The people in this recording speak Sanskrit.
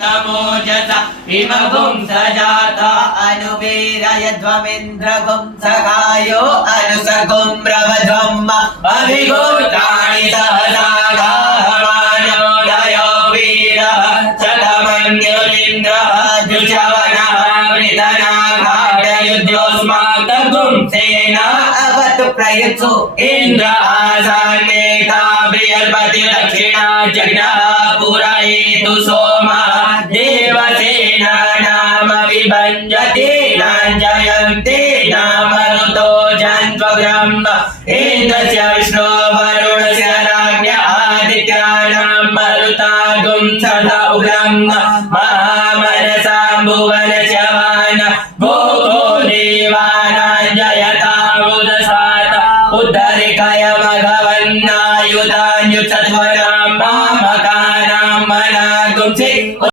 तमोजसा इमगुं सजाता अनुवीरयध्वमिन्द्रगुं सखायो अनुसगुं प्रवध्वम् अभिगोत्राणि सहसागाहमानो दयो वीरः शतमन्युरिन्द्रः जुषवनः मृतनाघाटयुध्योऽस्माकगुं सेना अवतु प्रयुत्सु इन्द्र आसान्नेता बृहस्पति दक्षिणा जग्नः पुरयेतु सोमः देवसेनानाम विभञ्जति नाञ्जयन्ति नामरुतो जन्त्वग्रह्म इन्द्रस्य विष्णो वरुणस्य राज्ञ आदित्यानां मरुतागुं सदा उग्रम् महामनसां भुवनस्य